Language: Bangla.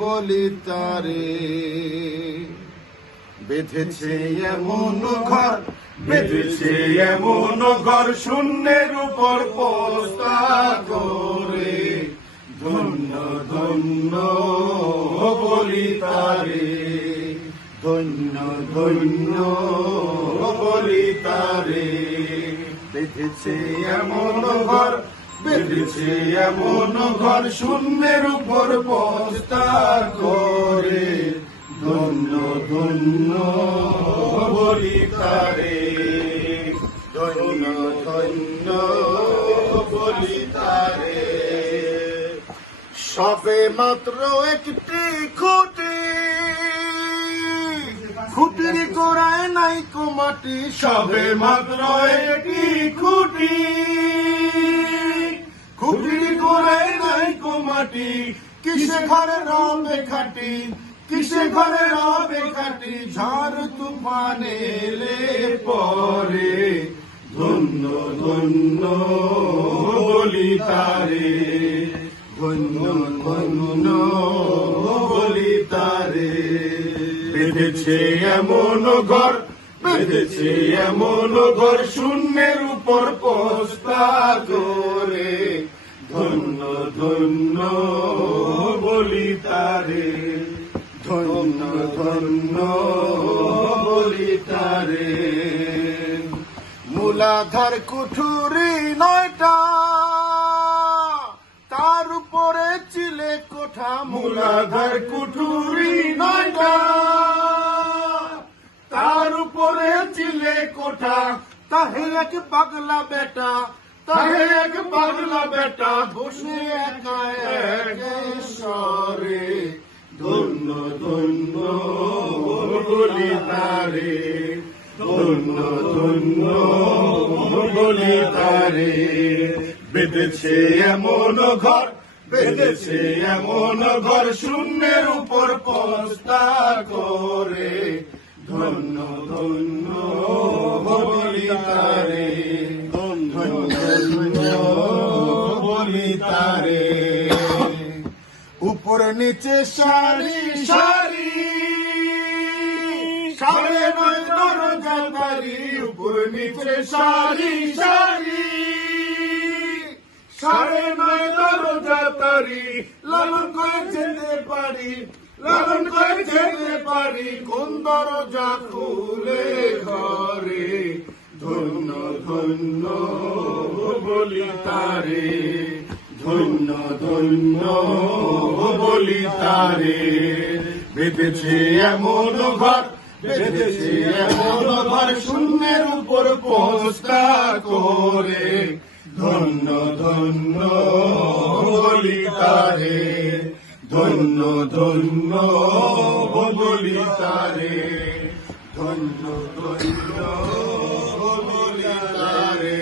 বলি তারে। বেঁধেছে এমন ঘর, বেঁধেছে এমন ঘর, শূন্যের উপর পোস্তা করে। ধন্য ধন্য বলি তারে, ধন্য ধন্য বলি তারে। বেঁধেছে এমন ঘর, বেঁধেছে এমন ঘর, শূন্যের উপর পোস্তা করে। ধন্য ধন্য বলি তারে, ধন্য ধন্য বলি তারে। সবে মাত্র একটি খুঁটি, খুঁটির গোড়ায় নাই মাটি। সবে মাত্র একটি খুঁটি, খুঁটির গোড়ায় নাই মাটি। কিসে ঘরে রবে খাটি, কিসে ঘরে রবে খাটি, ঝড় তুফান এলে পরে। ধন্য ধন্য বলি তারে, ধন্য ধন্য বলি তারে। বেঁধেছে এমন ঘর, বেঁধেছে এমন ঘর, শূন্যের উপর পোস্তা করে। ধন্য ধন্য বলি তারে, ধন্য ধন্য বলি তারে। মূলাধার কুঠুরি 9টা, তার উপরে চিলে কোঠা। মূলাধার কুঠুরি 9টা, তার উপরে চিলে কোঠা। তাহে এক পাগলা বেটা, তাহে এক পাগলা বেটা, বসে একা একেশ্বরে। ধন্য ধন্য বলি তারে, ধন্য ধন্য বলি তারে। বেঁধেছে এমন ঘর, বেঁধেছে এমন ঘর, শূন্যের উপর পোস্তা করে। ধন্য ধন্য বলি তারে, ধন্য ধন্য বলি তারে। উপর নিচে সারি সারি, 9.5 দরজা তারি। উপর নিচে সারি সারি, 9.5 দরজা তারি। লালন করে যেতে পারি, লালন করে যেতে পারি, কোন দরজা খুলে ঘরে। ধন্য ধন্য বলি তারে, ধন্য ধন্য বলি তারে। বেঁধেছে এমন ঘর, বেঁধেছে এমন ঘর, শূন্যের উপর পোস্তা করে। ধন্য ধন্য বলি তারে, ধন্য ধন্য বলি তারে, ধন্য ধন্য বলি তারে।